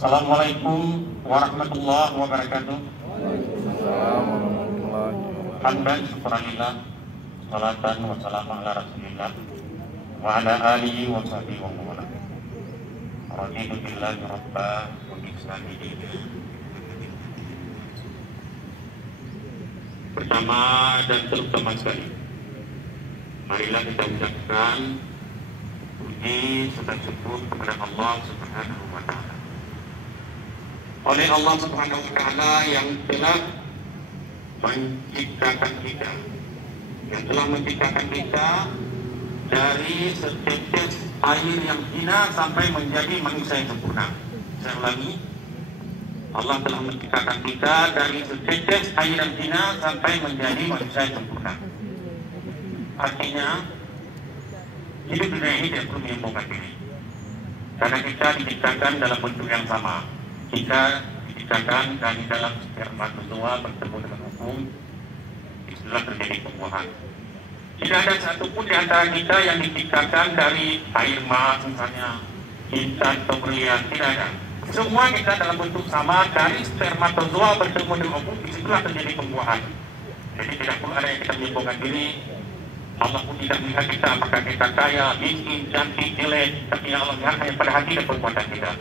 Assalamualaikum warahmatullahi wabarakatuh. Hamdan syukuranillah, salatan wa salamu ala rasulillah wa ala alihi wa sahbihi wa mawala. Raditu billahi rabba wa bi'islami dina. Pertama dan terutama sekali, marilah kita ucapkan puji serta syukur kepada Allah Subhanahu wa Ta'ala. Oleh Allah Subhanahu wa Ta'ala yang telah menciptakan kita, dari setetes air yang hina sampai menjadi manusia yang sempurna. Saya ulangi, Allah telah menciptakan kita dari setetes air yang hina sampai menjadi manusia yang sempurna. Artinya, hidup dunia ini tidak perlu menyombongkan diri, karena kita diciptakan dalam bentuk yang sama. Kita diciptakan dari dalam spermatozoa bertemu dengan hukum, disitulah terjadi pembuahan. Tidak ada satupun di antara kita yang diciptakan dari air mas misalnya, insan atau berlian, tidak ada. Semua kita dalam bentuk sama, dari spermatozoa bertemu dengan hukum, disitulah terjadi pembuahan. Jadi tidak perlu ada yang kita menyombongkan diri. Allah pun tidak melihat kita apakah kita kaya, miskin, cantik, jelek, tapi Allah melihat hanya pada hati dan perbuatan kita.